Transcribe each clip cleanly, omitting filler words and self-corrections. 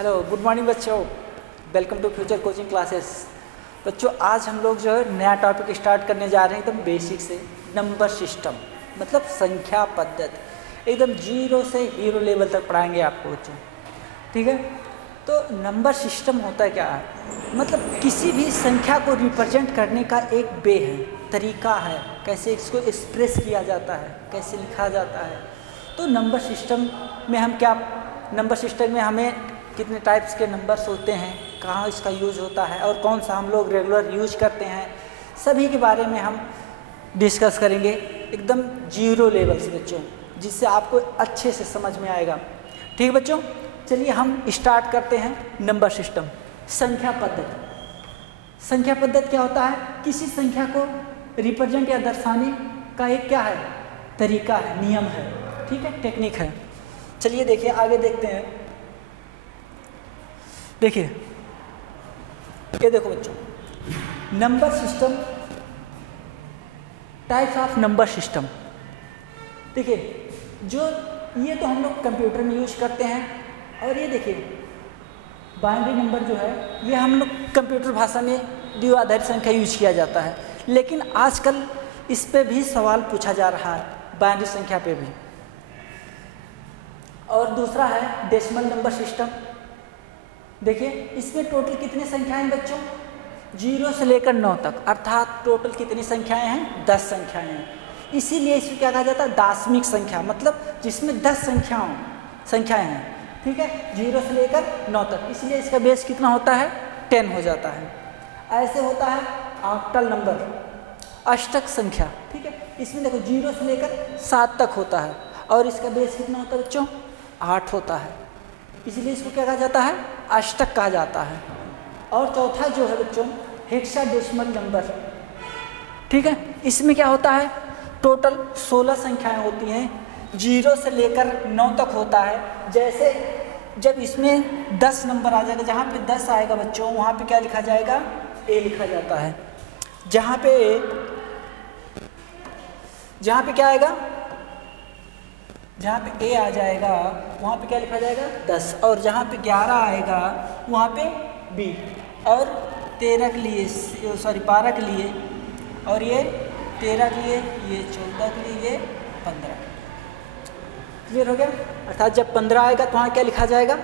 Hello, good morning बच्चों। Welcome to future coaching classes. बच्चों, आज हम लोग जो है नया टॉपिक स्टार्ट करने जा रहे हैं एकदम बेसिक से। नंबर सिस्टम मतलब संख्या पद्धति, एकदम जीरो से हीरो लेवल तक पढ़ाएंगे आपको बच्चों, ठीक है। तो नंबर सिस्टम होता है क्या है, मतलब किसी भी संख्या को रिप्रेजेंट करने का एक वे है, तरीका है, कैसे इसको एक्सप्रेस किया जाता है, कैसे लिखा जाता है। तो नंबर सिस्टम में हम क्या, नंबर सिस्टम में हमें कितने टाइप्स के नंबर्स होते हैं, कहाँ इसका यूज़ होता है और कौन सा हम लोग रेगुलर यूज करते हैं, सभी के बारे में हम डिस्कस करेंगे एकदम जीरो लेवल से बच्चों, जिससे आपको अच्छे से समझ में आएगा। ठीक है बच्चों, चलिए हम स्टार्ट करते हैं। नंबर सिस्टम, संख्या पद्धति। संख्या पद्धति क्या होता है, किसी संख्या को रिप्रेजेंट या दर्शाने का एक क्या है, तरीका है, नियम है, ठीक है, टेक्निक है। चलिए देखिए, आगे देखते हैं। देखिए, ये देखो बच्चों, number system, types of number system. देखिए, जो ये तो हम लोग कंप्यूटर में यूज करते हैं, और ये देखिए बाइनरी नंबर जो है ये हम लोग कंप्यूटर भाषा में द्विआधारी संख्या यूज किया जाता है। लेकिन आजकल इस पे भी सवाल पूछा जा रहा है, बाइनरी संख्या पे भी। और दूसरा है डेसिमल नंबर सिस्टम। देखिए, इसमें टोटल कितनी संख्याएं बच्चों, 0 से लेकर 9 तक, अर्थात टोटल कितनी संख्याएं हैं, 10 संख्याएं हैं। इसीलिए इसको क्या कहा जाता है, दाशमिक संख्या, मतलब जिसमें 10 संख्याएं हैं, ठीक है, 0 से लेकर 9 तक। इसलिए इसका बेस कितना होता है, 10 हो जाता है। ऐसे होता है ऑक्टल नंबर, अष्टक संख्या, ठीक है, इसमें देखो 0 से लेकर 7 तक होता है, और इसका बेस कितना होता है बच्चों, 8 होता है। इसलिए इसको क्या कहा जाता है, अष्टक कहा जाता है। और चौथा जो है बच्चों, हेक्साडेसिमल नंबर, ठीक है, इसमें क्या होता है, टोटल 16 संख्याएं होती हैं, 0 से लेकर 9 तक होता है। जैसे जब इसमें 10 नंबर आ जाएगा, जहाँ पे 10 आएगा बच्चों, वहाँ पे क्या लिखा जाएगा, ए लिखा जाता है। जहाँ पे क्या आएगा, जहाँ पे ए आ जाएगा वहाँ पे क्या लिखा जाएगा, 10, और जहाँ पे 11 आएगा वहाँ पे बी, और 13 के लिए, सॉरी 12 के लिए, और ये 13 के लिए, ये 14 के लिए, ये 15। क्लियर हो गया। अर्थात जब 15 आएगा तो वहाँ क्या लिखा जाएगा,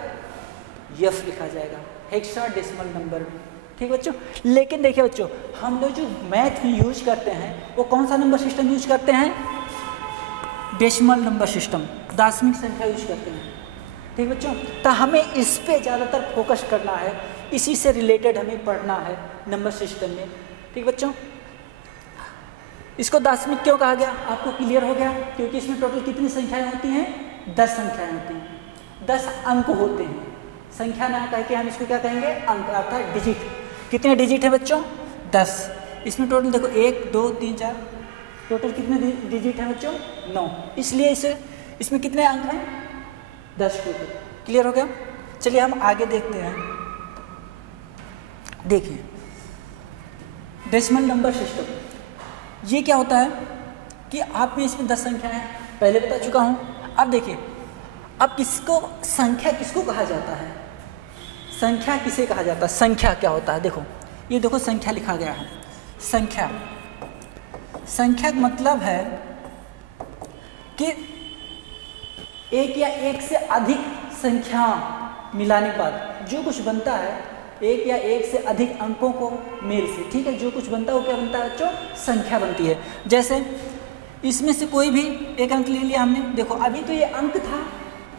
एफ लिखा जाएगा, हेक्साडेसिमल नंबर में। ठीक बच्चों, लेकिन देखिए बच्चों, हम लोग जो मैथ में यूज करते हैं वो कौन सा नंबर सिस्टम यूज करते हैं, डेसिमल नंबर सिस्टम, दाशमिक संख्या यूज करते हैं। ठीक बच्चों, तो हमें इस पे ज़्यादातर फोकस करना है, इसी से रिलेटेड हमें पढ़ना है नंबर सिस्टम में। ठीक बच्चों, इसको दाशमिक क्यों कहा गया, आपको क्लियर हो गया, क्योंकि इसमें टोटल कितनी संख्याएं होती हैं, 10 संख्याएं होती हैं, 10 अंक होते हैं। संख्या ना कह के हम इसको क्या कहेंगे, अंक, अर्थात डिजिट। कितने डिजिट है बच्चों, 10। इसमें टोटल देखो 1 2 3 4, टोटल कितने डिजिट हैं बच्चों, 9। इसलिए इसमें कितने अंक हैं, 10 टोटल। क्लियर हो गया। चलिए हम आगे देखते हैं। देखिए, डेसिमल नंबर सिस्टम, ये क्या होता है कि आप में इसमें 10 संख्याएं पहले बता चुका हूँ। अब देखिए, अब संख्या किसको कहा जाता है, संख्या किसे कहा जाता है, संख्या क्या होता है। देखो, ये देखो संख्या लिखा गया है। संख्या का मतलब है कि एक या एक से अधिक संख्या मिलाने के बाद जो कुछ बनता है, एक या एक से अधिक अंकों को मेल से, ठीक है, जो कुछ बनता है वो क्या बनता है बच्चों, संख्या बनती है। जैसे इसमें से कोई भी एक अंक ले लिया हमने, देखो अभी तो ये अंक था,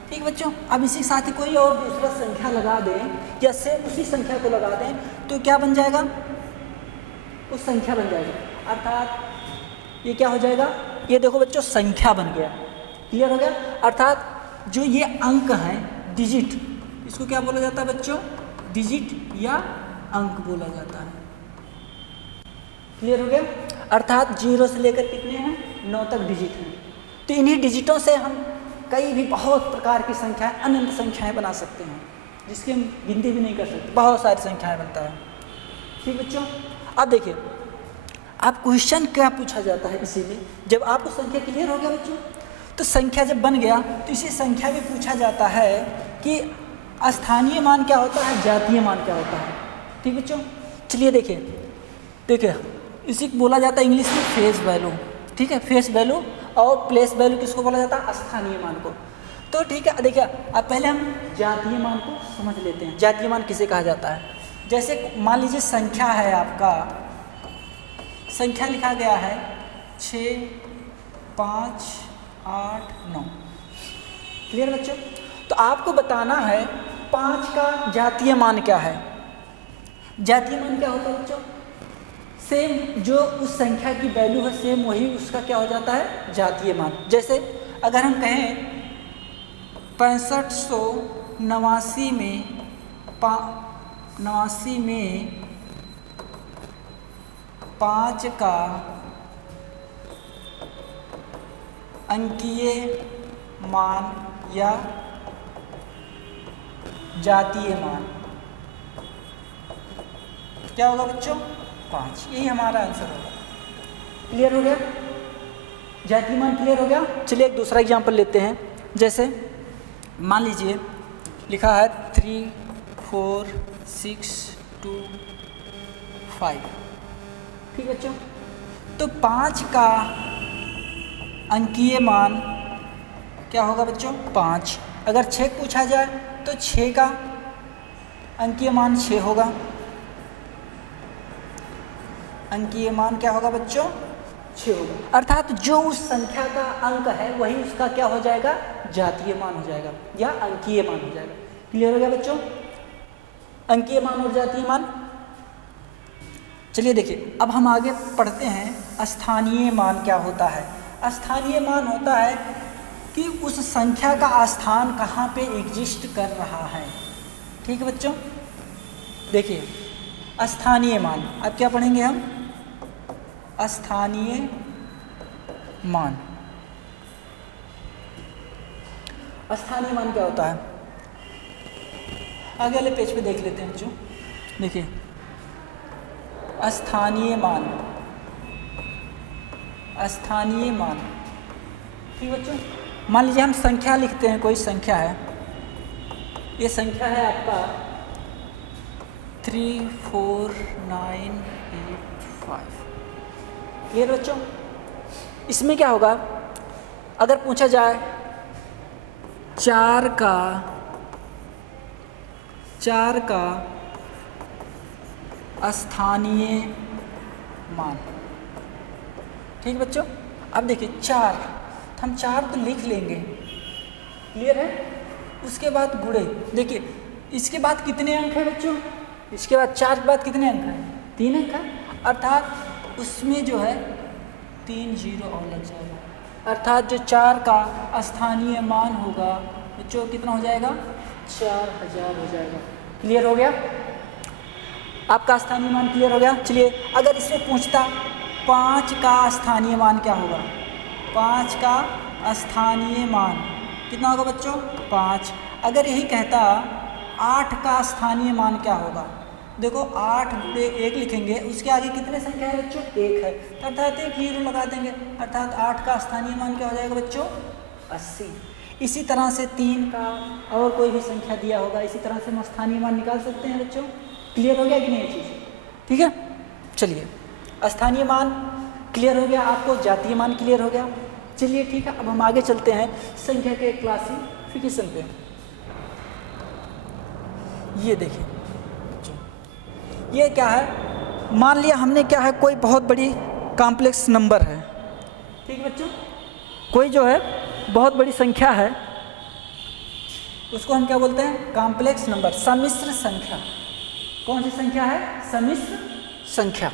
ठीक बच्चों, अब इसी के साथ ही कोई और दूसरा संख्या लगा दें या सेम उसी संख्या को लगा दें तो क्या बन जाएगा, उस संख्या बन जाएगा। अर्थात ये क्या हो जाएगा, ये देखो बच्चों संख्या बन गया। क्लियर हो गया। अर्थात जो ये अंक हैं, डिजिट, इसको क्या बोला जाता है बच्चों, डिजिट या अंक बोला जाता है। क्लियर हो गया। अर्थात 0 से लेकर कितने हैं, 9 तक डिजिट हैं। तो इन्हीं डिजिटों से हम कई भी बहुत प्रकार की संख्याएं, अनंत संख्याएं बना सकते हैं, जिसकी हम गिनती भी नहीं कर सकते, बहुत सारी संख्याएं बनता है। ठीक बच्चों, अब देखिए, आप क्वेश्चन क्या पूछा जाता है इसी में, जब आपको संख्या क्लियर हो गया बच्चों, तो संख्या जब बन गया तो इसी संख्या में पूछा जाता है कि स्थानीय मान क्या होता है, जातीय मान क्या होता है। ठीक बच्चों, चलिए देखिए इसी को बोला जाता है इंग्लिश में फेस वैल्यू। ठीक है, फेस वैल्यू और प्लेस वैल्यू किसको बोला जाता है, स्थानीय मान को। तो ठीक है, देखिए अब पहले हम जातीय मान को समझ लेते हैं। जातीय मान किसे कहा जाता है, जैसे मान लीजिए संख्या है आपका, संख्या लिखा गया है 6, 5, 8, 9। क्लियर बच्चों, तो आपको बताना है 5 का जातीय मान क्या है। जातीय मान क्या होता है बच्चों, सेम जो उस संख्या की वैल्यू है सेम वही उसका क्या हो जाता है, जातीय मान। जैसे अगर हम कहें 6589 में 5 का अंकीय मान या जातीय मान क्या होगा बच्चों, 5। यही हमारा आंसर होगा। क्लियर हो गया, जातीय मान क्लियर हो गया। चलिए एक दूसरा एग्जांपल लेते हैं। जैसे मान लीजिए लिखा है 3, 4, 6, 2, 5। ठीक बच्चों, तो 5 का अंकीय मान क्या होगा बच्चों, 5। अगर 6 पूछा जाए तो 6 का अंकीय मान 6 होगा। अंकीय मान क्या होगा बच्चों, 6 होगा। अर्थात जो उस संख्या का अंक है वही उसका क्या हो जाएगा, जातीय मान हो जाएगा या अंकीय मान हो जाएगा। क्लियर हो गया बच्चों, अंकीय मान और जातीय मान। चलिए देखिए अब हम आगे पढ़ते हैं स्थानीय मान क्या होता है। स्थानीय मान होता है कि उस संख्या का स्थान कहाँ पे एग्जिस्ट कर रहा है। ठीक है बच्चों, देखिए स्थानीय मान, अब क्या पढ़ेंगे हम, स्थानीय मान। स्थानीय मान क्या होता है, आगे वाले पेज पे देख लेते हैं बच्चों। देखिए स्थानीय मान, स्थानीय मान। ठीक बच्चों, मान लीजिए हम संख्या लिखते हैं, कोई संख्या है, ये संख्या है आपका 34985। क्लियर बच्चों, इसमें क्या होगा, अगर पूछा जाए 4 का स्थानीय मान। ठीक बच्चों, अब देखिए 4, हम 4 तो लिख लेंगे, क्लियर है। उसके बाद गुणे, देखिए इसके बाद कितने अंक हैं बच्चों, इसके बाद 4 के बाद कितने अंक हैं, 3 अंक हैं। अर्थात उसमें जो है 3 जीरो और लग जाएगा। अर्थात जो 4 का स्थानीय मान होगा बच्चों कितना हो जाएगा, 4000 हो जाएगा। क्लियर हो गया, आपका स्थानीय मान क्लियर हो गया। चलिए अगर इसमें पूछता 5 का स्थानीय मान क्या होगा, 5 का स्थानीय मान कितना होगा बच्चों, 5। अगर यही कहता 8 का स्थानीय मान क्या होगा, देखो 8 गुणे 1 लिखेंगे, उसके आगे कितने संख्या है बच्चों, 1 है, अर्थात 1 जीरो लगा देंगे। अर्थात 8 का स्थानीय मान क्या हो जाएगा बच्चों, 80। इसी तरह से 3 का और कोई भी संख्या दिया होगा, इसी तरह से हम स्थानीय मान निकाल सकते हैं बच्चों। क्लियर हो गया कि नहीं ये चीज़, ठीक है। चलिए स्थानीय मान क्लियर हो गया, आपको जातीय मान क्लियर हो गया। चलिए ठीक है, अब हम आगे चलते हैं संख्या के क्लासिफिकेशन पे। ये देखिए ये क्या है, मान लिया हमने क्या है, कोई बहुत बड़ी कॉम्प्लेक्स नंबर है, ठीक है बच्चों, कोई जो है बहुत बड़ी संख्या है, उसको हम क्या बोलते हैं, कॉम्प्लेक्स नंबर, सम्मिश्र संख्या। कौन सी संख्या है, सम्मिश्र संख्या।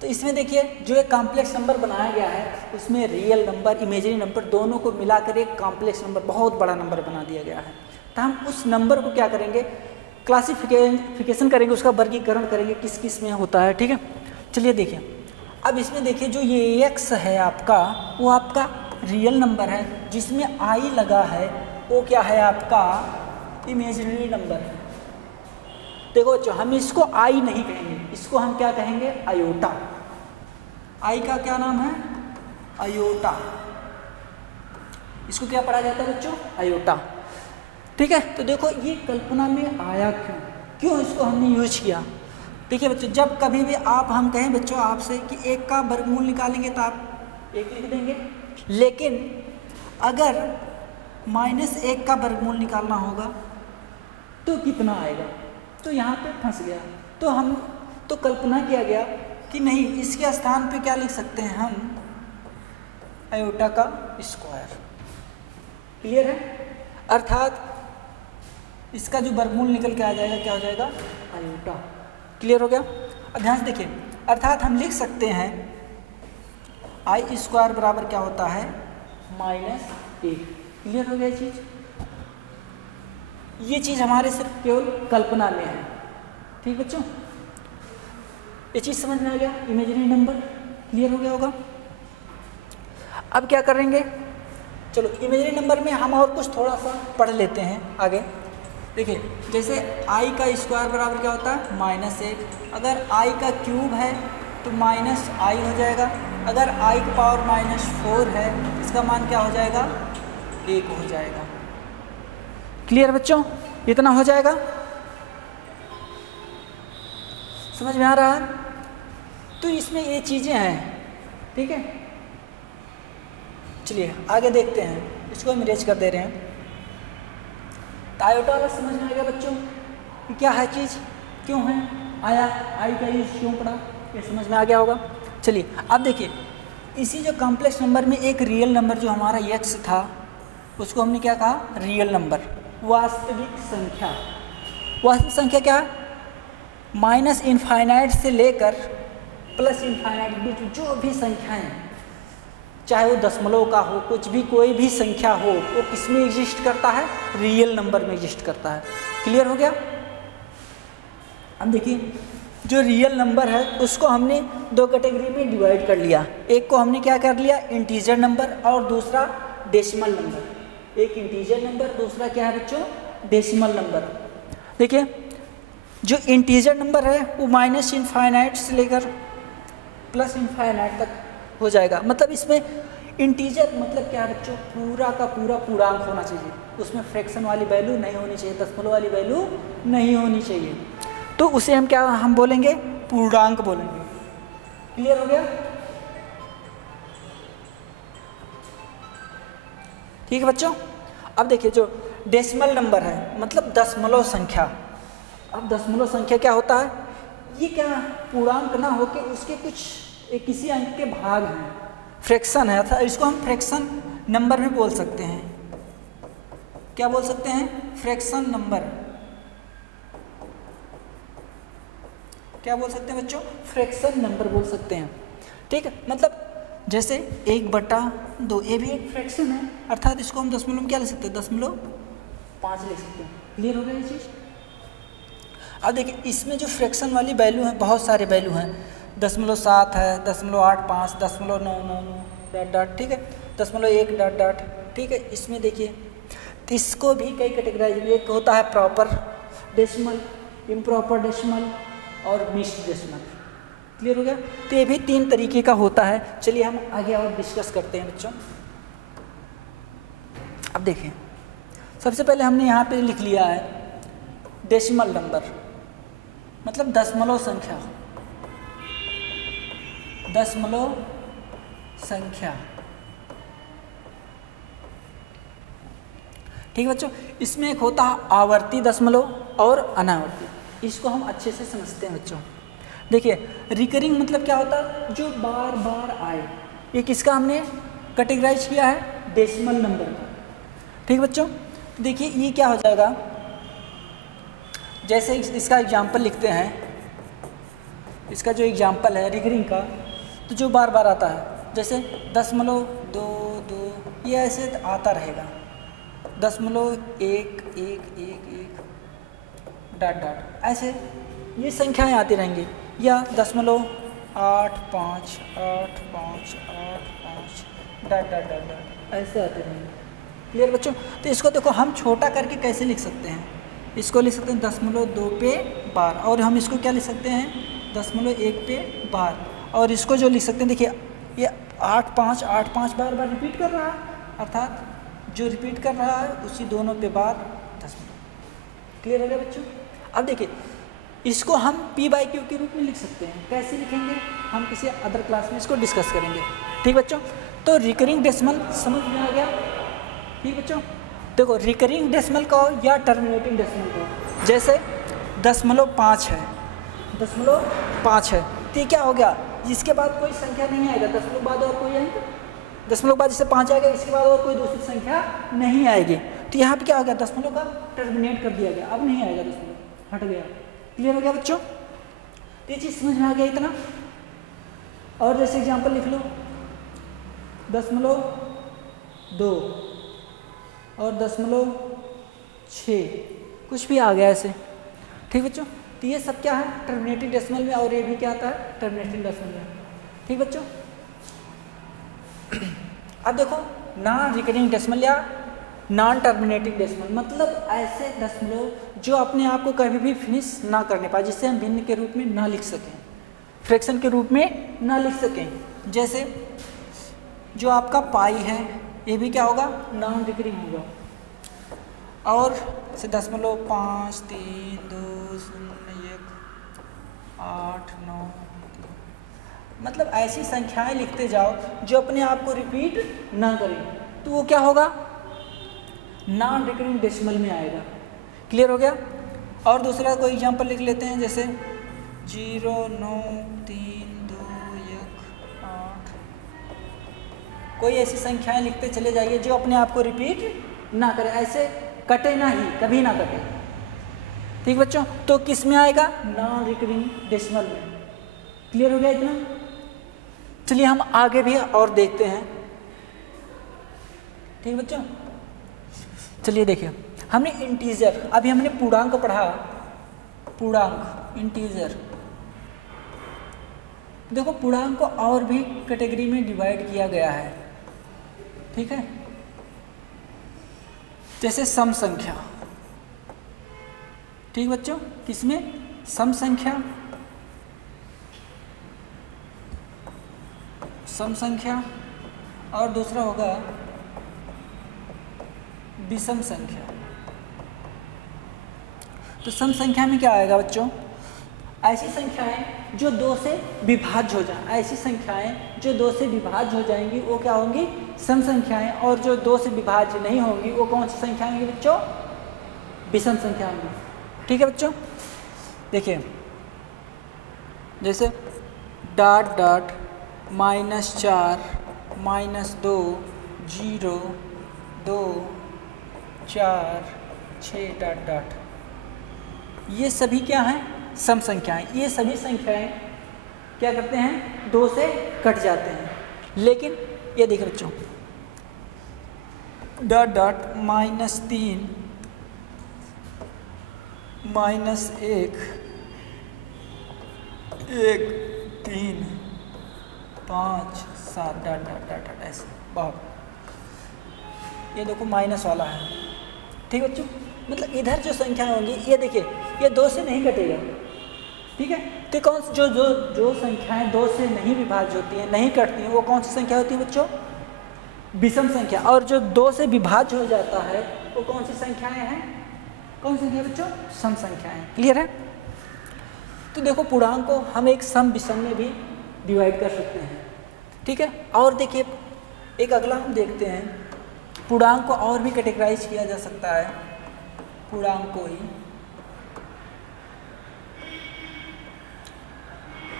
तो इसमें देखिए जो एक कॉम्प्लेक्स नंबर बनाया गया है उसमें रियल नंबर, इमेजिनरी नंबर दोनों को मिलाकर एक कॉम्प्लेक्स नंबर, बहुत बड़ा नंबर बना दिया गया है। तो हम उस नंबर को क्या करेंगे, क्लासिफिकेशन करेंगे, उसका वर्गीकरण करेंगे किस किस में होता है, ठीक है। चलिए देखिए अब इसमें देखिए जो ये x है आपका, वो आपका रियल नंबर है, जिसमें i लगा है वो क्या है आपका इमेजिनरी नंबर है। देखो बच्चों हम इसको i नहीं कहेंगे, इसको हम क्या कहेंगे, आयोटा। i का क्या नाम है, आयोटा। इसको क्या पढ़ा जाता है बच्चों, आयोटा, ठीक है। तो देखो ये कल्पना में आया क्यों इसको हमने यूज किया। देखिए बच्चों, जब कभी भी हम कहें बच्चों आपसे कि 1 का वर्गमूल निकालेंगे तो आप 1 लिख देंगे, लेकिन अगर -1 का वर्गमूल निकालना होगा तो कितना आएगा, तो यहाँ पे फंस गया। तो कल्पना किया गया कि नहीं, इसके स्थान पे क्या लिख सकते हैं हम, आयोटा का स्क्वायर। क्लियर है? अर्थात इसका जो वर्गमूल निकल के आ जाएगा क्या हो जाएगा, आयोटा। क्लियर हो गया? अब ध्यान से देखिए, अर्थात हम लिख सकते हैं आई स्क्वायर बराबर क्या होता है, -1। क्लियर हो गया चीज़? ये चीज़ हमारे सिर्फ केवल कल्पना में है। ठीक बच्चों, ये चीज़ समझ में आ गया, इमेजिनरी नंबर। क्लियर हो गया होगा? अब क्या करेंगे, चलो इमेजिनरी नंबर में हम और कुछ थोड़ा सा पढ़ लेते हैं आगे। देखिए, जैसे i का स्क्वायर बराबर क्या होता है, -1। अगर i का क्यूब है तो -i हो जाएगा। अगर i की पावर -4 है, इसका मान क्या हो जाएगा, 1 हो जाएगा। क्लियर बच्चों? इतना हो जाएगा, समझ में आ रहा है? तो इसमें ये चीज़ें हैं। ठीक है, चलिए आगे देखते हैं, इसको हम इरेज कर दे रहे हैं। तो आयोटा वाला समझ में आ गया बच्चों कि क्या है चीज़, क्यों है आया, आई का यूज क्यों पड़ा, ये समझ में आ गया होगा। चलिए अब देखिए, इसी जो कॉम्प्लेक्स नंबर में एक रियल नंबर जो हमारा x था, उसको हमने क्या कहा, रियल नंबर, वास्तविक संख्या। वास्तविक संख्या क्या, -इनफाइनाइट से लेकर +इनफाइनाइट बीच जो भी संख्याएं, चाहे वो दशमलव का हो, कुछ भी कोई भी संख्या हो, वो किस में एग्जिस्ट करता है, रियल नंबर में एग्जिस्ट करता है। क्लियर हो गया? अब देखिए, जो रियल नंबर है उसको हमने 2 कैटेगरी में डिवाइड कर लिया। एक को हमने क्या कर लिया, इंटीजर नंबर, और दूसरा डेसिमल नंबर। एक इंटीजर नंबर, दूसरा क्या है बच्चों, डेसिमल नंबर। देखिए, जो इंटीजर नंबर है वो -इनफाइनाइट से लेकर +इनफाइनाइट तक हो जाएगा। मतलब इसमें इंटीजर मतलब क्या है बच्चों, पूरा का पूरा पूर्णांक होना चाहिए, उसमें फ्रैक्शन वाली वैल्यू नहीं होनी चाहिए, दशमलव वाली वैल्यू नहीं होनी चाहिए। तो उसे हम क्या हम बोलेंगे, पूर्णांक बोलेंगे। क्लियर हो गया? ठीक है बच्चों। अब देखिए, जो डेसिमल नंबर है मतलब दशमलव संख्या। अब दशमलव संख्या क्या होता है, ये क्या पूर्णांक ना होके उसके कुछ किसी अंक के भाग हैं, फ्रैक्शन है, अर्थात इसको हम फ्रैक्शन नंबर भी बोल सकते हैं। क्या बोल सकते हैं, फ्रैक्शन नंबर। क्या बोल सकते हैं बच्चों, फ्रैक्शन नंबर बोल सकते हैं। ठीक है, मतलब जैसे 1/2, ये भी एक फ्रैक्शन है, अर्थात इसको हम दशमलव में क्या ले सकते हैं, 0.5 ले सकते हैं। क्लियर हो गया ये चीज़? अब देखिए, इसमें जो फ्रैक्शन वाली वैल्यू है, बहुत सारे वैल्यू हैं, 0.7 है, 0.85, 0.99 ... ठीक है, 0.1 ... ठीक है। इसमें देखिए, तो इसको भी कई कैटेगराइज, एक होता है प्रॉपर डेसिमल, इम्प्रॉपर डेसिमल और मिक्स्ड डेसिमल। क्लियर हो गया? तो ये भी 3 तरीके का होता है। चलिए हम आगे और डिस्कस करते हैं बच्चों। अब देखिए, सबसे पहले हमने यहाँ पे लिख लिया है डेसिमल नंबर, मतलब दशमलव संख्या। दशमलव संख्या, ठीक है बच्चों। इसमें एक होता है आवर्ती दशमलव और अनावर्ती, इसको हम अच्छे से समझते हैं बच्चों। देखिए, रिकरिंग मतलब क्या होता है, जो बार बार आए। ये किसका हमने कैटेगराइज किया है, डेसिमल नंबर का। ठीक बच्चों, देखिए ये क्या हो जाएगा, जैसे इसका एग्जाम्पल लिखते हैं, इसका जो एग्जाम्पल है रिकरिंग का, तो जो बार बार आता है, जैसे 0.2, ये ऐसे आता रहेगा, 0.1, ऐसे ये संख्याएं आती रहेंगी, या 0.85, ऐसे आते रहेंगे। क्लियर बच्चों? तो इसको देखो, हम छोटा करके कैसे लिख सकते हैं, इसको लिख सकते हैं 0.2 पे बार, और हम इसको क्या लिख सकते हैं, 0.1 पे बार। और इसको जो लिख सकते हैं, देखिए ये 8-5 बार रिपीट कर रहा है, अर्थात जो रिपीट कर रहा है उसी दोनों पे बार 10 क्लियर हो गया बच्चों? अब देखिए इसको हम p/q के रूप में लिख सकते हैं। कैसे लिखेंगे हम किसी अदर क्लास में इसको डिस्कस करेंगे। ठीक बच्चों, तो रिकरिंग डेसिमल समझ में आ गया? ठीक बच्चों, देखो रिकरिंग डेसिमल को या टर्मिनेटिंग डेसिमल को, जैसे 0.5 है, 0.5 है, तो ये क्या हो गया, जिसके बाद कोई संख्या नहीं आएगा, 10 बाद और कोई आएगा, 10 बाद जैसे 5 आएगा, इसके बाद और कोई दूसरी संख्या नहीं आएगी। तो यहाँ पे क्या हो गया, 10 का टर्मिनेट कर दिया गया, अब नहीं आएगा 10, हट गया। क्लियर हो गया बच्चों? ये चीज़ समझ में आ गया इतना? और जैसे एग्जांपल लिख लो 0.2 और 0.6, कुछ भी आ गया ऐसे। ठीक बच्चों, तो ये सब क्या है, टर्मिनेटिंग डेसिमल में, और ये भी क्या आता है, टर्मिनेटिंग डेसिमल में। ठीक बच्चों, अब देखो नॉन रिकरिंग डेसिमल या नॉन टर्मिनेटिंग डेसिमल, मतलब ऐसे दशमलव जो अपने आप को कभी भी फिनिश ना करने पाए, जिससे हम भिन्न के रूप में ना लिख सकें, फ्रैक्शन के रूप में ना लिख सकें। जैसे जो आपका पाई है, ये भी क्या होगा, नॉन रिकरिंग होगा। और से 0.5, 3, 2, 0, 1, 8, 9, मतलब ऐसी संख्याएं लिखते जाओ जो अपने आप को रिपीट ना करें, तो वो क्या होगा, नॉन रिकरिंग डेसिमल में आएगा। क्लियर हो गया? और दूसरा कोई एग्जांपल लिख लेते हैं, जैसे 0, 9, 3, 2, 1, 8, कोई ऐसी संख्याएं लिखते चले जाइए जो अपने आप को रिपीट ना करे, ऐसे कटे ना ही, कभी ना कटे। ठीक बच्चों, तो किस में आएगा, नॉन रिकरिंग डेसिमल में। क्लियर हो गया इतना? चलिए हम आगे भी और देखते हैं। ठीक बच्चों, चलिए देखिए, हमने इंटीजर, अभी हमने पूर्णांक पढ़ा, पूर्णांक इंटीजर। देखो पूर्णांक को और भी कैटेगरी में डिवाइड किया गया है। ठीक है, जैसे सम संख्या। ठीक बच्चों, किसमें, सम संख्या, सम संख्या, और दूसरा होगा विषम संख्या। तो सम संख्या में क्या आएगा बच्चों, ऐसी संख्याएं जो 2 से विभाज्य हो जाए, ऐसी संख्याएं जो 2 से विभाज्य हो जाएंगी वो क्या होंगी, सम संख्याएं, और जो 2 से विभाज्य नहीं होंगी वो कौन सी संख्या होंगी बच्चों, विषम संख्या होंगी। ठीक है बच्चों, देखिए जैसे डॉट डॉट -4 -2 0 2 4 6 डॉट डॉट, ये सभी क्या हैं, सम संख्याएं। ये सभी संख्याएं क्या करते हैं, 2 से कट जाते हैं। लेकिन ये देखिए बच्चों, dot dot -3 -1 1 3 5 7 dot dot dot dot, ऐसे बहुत, ये देखो माइनस वाला है। ठीक बच्चों, मतलब इधर जो संख्याएं होंगी, ये देखिए ये 2 से नहीं कटेगा। ठीक है, तो कौन सी जो संख्याएं 2 से नहीं विभाज्य होती हैं, नहीं कटती हैं, वो कौन सी संख्या होती है बच्चों, विषम संख्या। और जो 2 से विभाज्य हो जाता है वो कौन सी संख्याएं हैं, कौन सी संख्या बच्चों, सम संख्याएं। क्लियर है? तो देखो पूर्णांक को हम एक सम विषम में भी डिवाइड कर सकते हैं। ठीक है, और देखिए एक अगला हम देखते हैं, पूर्णांक को और भी कैटेगराइज किया जा सकता है। पूर्णांक को ही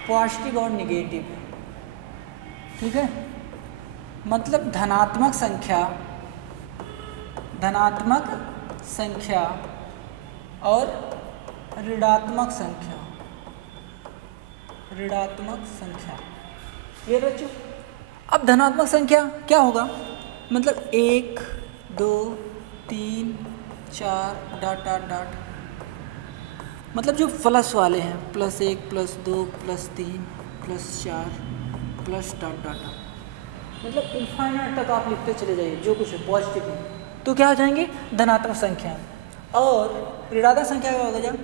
पॉजिटिव और निगेटिव। ठीक है, मतलब धनात्मक संख्या और ऋणात्मक संख्या। ये बच्चों, अब धनात्मक संख्या क्या होगा, मतलब 1 2 3 4 डॉट डॉट डॉट, मतलब जो प्लस वाले हैं, +1 +2 +3 +4 प्लस डॉट डॉट, मतलब इनफाइनाइट तक आप लिखते चले जाइए जो कुछ है पॉजिटिव है, तो क्या हो जाएंगे, धनात्मक संख्या। और ऋणात्मक संख्या क्या होगा, जब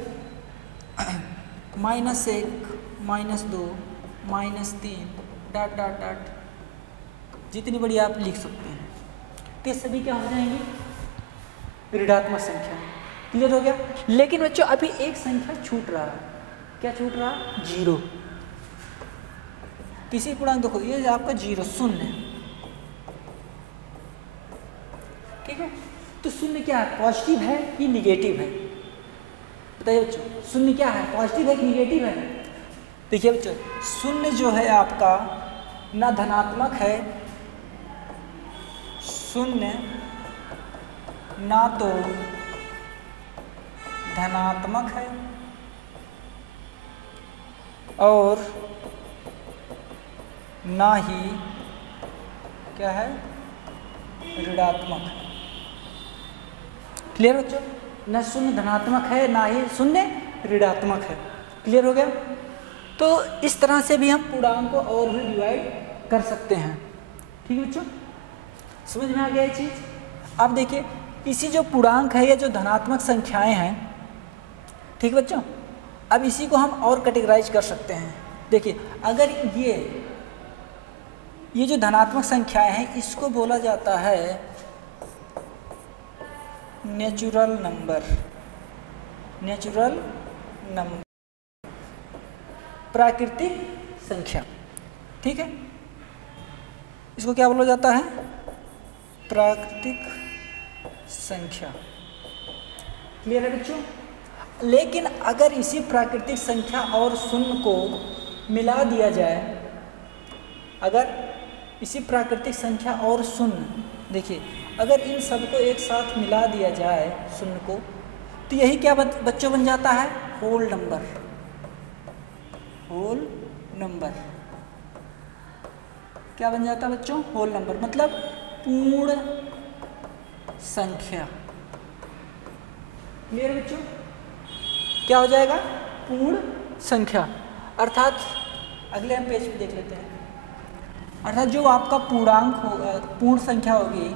-1 -2 -3 डॉट डॉट डॉट, जितनी बड़ी आप लिख सकते हैं, तो सभी क्या हो जाएंगी, ऋणात्मक संख्या। क्लियर हो गया। लेकिन बच्चों अभी एक संख्या छूट रहा है, क्या छूट रहा है? 0। तीसरी पूर्णांक देखो ये आपका 0 शून्य, ठीक है। तो शून्य क्या है, पॉजिटिव है कि निगेटिव है? बताइए बच्चों, शून्य क्या है, पॉजिटिव है कि निगेटिव है? देखिए बच्चों, शून्य जो है आपका ना धनात्मक है, शून्य ना तो धनात्मक है और ना ही क्या है, ऋणात्मक है। क्लियर बच्चों, न शून्य धनात्मक है ना ही शून्य ऋणात्मक है। क्लियर हो गया। तो इस तरह से भी हम पूर्णांक को और भी डिवाइड कर सकते हैं। ठीक है बच्चों, समझ में आ गया ये चीज़। अब देखिए इसी जो पूर्णांक है या जो धनात्मक संख्याएं हैं, ठीक है बच्चों, अब इसी को हम और कैटेगराइज कर सकते हैं। देखिए अगर ये जो धनात्मक संख्याएं हैं इसको बोला जाता है नेचुरल नंबर, नेचुरल नंबर, प्राकृतिक संख्या। ठीक है, इसको क्या बोला जाता है, प्राकृतिक संख्या। क्लियर है बच्चों। लेकिन अगर इसी प्राकृतिक संख्या और शून्य को मिला दिया जाए, अगर इसी प्राकृतिक संख्या और शून्य, देखिए अगर इन सबको एक साथ मिला दिया जाए शून्य को, तो यही क्या बच्चों बन जाता है, होल नंबर। होल नंबर क्या बन जाता है बच्चों, होल नंबर, मतलब पूर्ण संख्या। क्लियर बच्चों, क्या हो जाएगा, पूर्ण संख्या। अर्थात अगले हम पेज पे देख लेते हैं। अर्थात जो आपका पूर्णांक होगा, पूर्ण संख्या होगी,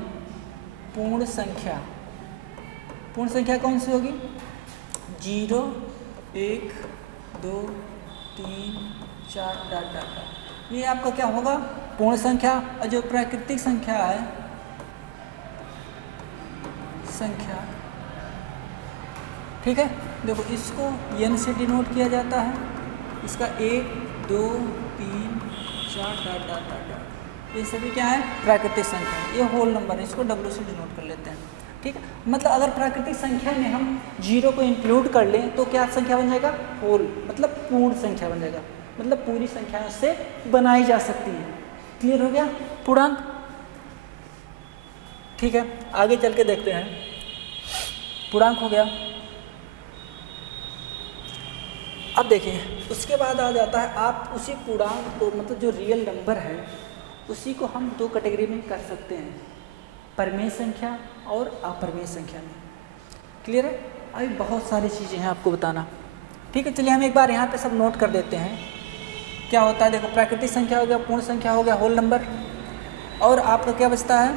पूर्ण संख्या, पूर्ण संख्या कौन सी होगी, 0, 1, 2, 3, 4 डॉट डॉट डॉट, ये आपका क्या होगा, पूर्ण संख्या। और जो प्राकृतिक संख्या है, संख्या, ठीक है, देखो इसको n से डिनोट किया जाता है, इसका 1, 2, 3, 4 डॉट डॉट डॉट, ये सभी क्या है, प्राकृतिक संख्या। ये होल नंबर है, इसको W से डिनोट कर लेते हैं। ठीक है, मतलब अगर प्राकृतिक संख्या में हम 0 को इंक्लूड कर लें तो क्या संख्या बन जाएगा, होल, मतलब पूर्ण संख्या बन जाएगा, मतलब पूरी संख्याओं से बनाई जा सकती है। क्लियर हो गया पूर्णांक। ठीक है, आगे चल के देखते हैं। पूर्णांक हो गया। अब देखिए उसके बाद आ जाता है, आप उसी पूर्णांक को, मतलब जो रियल नंबर है उसी को हम 2 कैटेगरी में कर सकते हैं, परमेय संख्या और अपरमेय संख्या में। क्लियर है। अभी बहुत सारी चीज़ें हैं आपको बताना। ठीक है, चलिए हम एक बार यहाँ पे सब नोट कर देते हैं क्या होता है। देखो प्राकृतिक संख्या हो गया, पूर्ण संख्या हो गया, होल नंबर, और आपका क्या बचता है,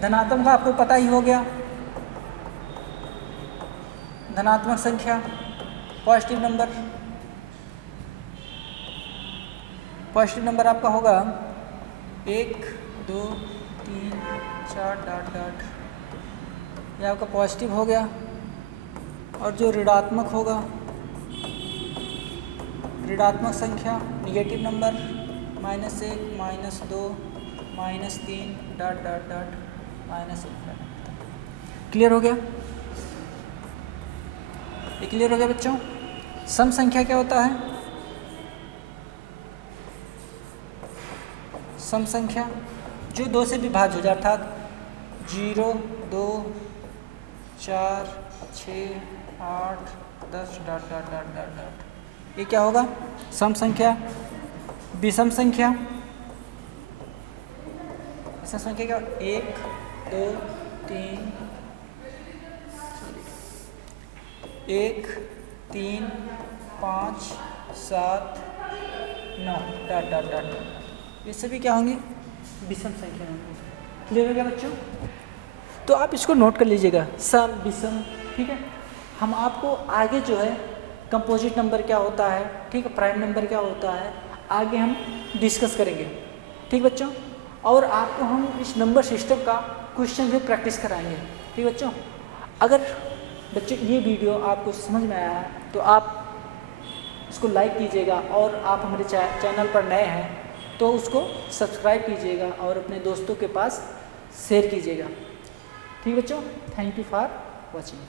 धनात्मक का आपको पता ही हो गया, धनात्मक संख्या, पॉजिटिव नंबर, पॉजिटिव नंबर आपका होगा 1, 2, 3, 4 डॉट डॉट, ये आपका पॉजिटिव हो गया। और जो ऋणात्मक होगा, ऋणात्मक संख्या, negative number, -1, -2, -3 dot dot dot, -1। Clear हो गया, ये क्लियर हो गया बच्चों। सम संख्या क्या होता है, सम संख्या जो 2 से विभाज्य हो जाए, अर्थात 0, 2, 4, 6, 8, 10 dot dot dot dot dot, ये क्या होगा, सम संख्या। विषम संख्या, विषम संख्या क्या, 1, 2, 3, 1, 3, 5, 7, 9 डॉट डॉट डॉट, ये सभी क्या होंगी, विषम संख्या होंगी। क्लियर हो गया बच्चों। तो आप इसको नोट कर लीजिएगा, सम, विषम। ठीक है, हम आपको आगे जो है कंपोजिट नंबर क्या होता है, ठीक है, प्राइम नंबर क्या होता है, आगे हम डिस्कस करेंगे। ठीक बच्चों, और आपको हम इस नंबर सिस्टम का क्वेश्चन भी प्रैक्टिस कराएंगे। ठीक है बच्चों, अगर बच्चों ये वीडियो आपको समझ में आया है तो आप इसको लाइक कीजिएगा, और आप हमारे चैनल पर नए हैं तो उसको सब्सक्राइब कीजिएगा और अपने दोस्तों के पास शेयर कीजिएगा। ठीक है बच्चों, थैंक यू फॉर वॉचिंग।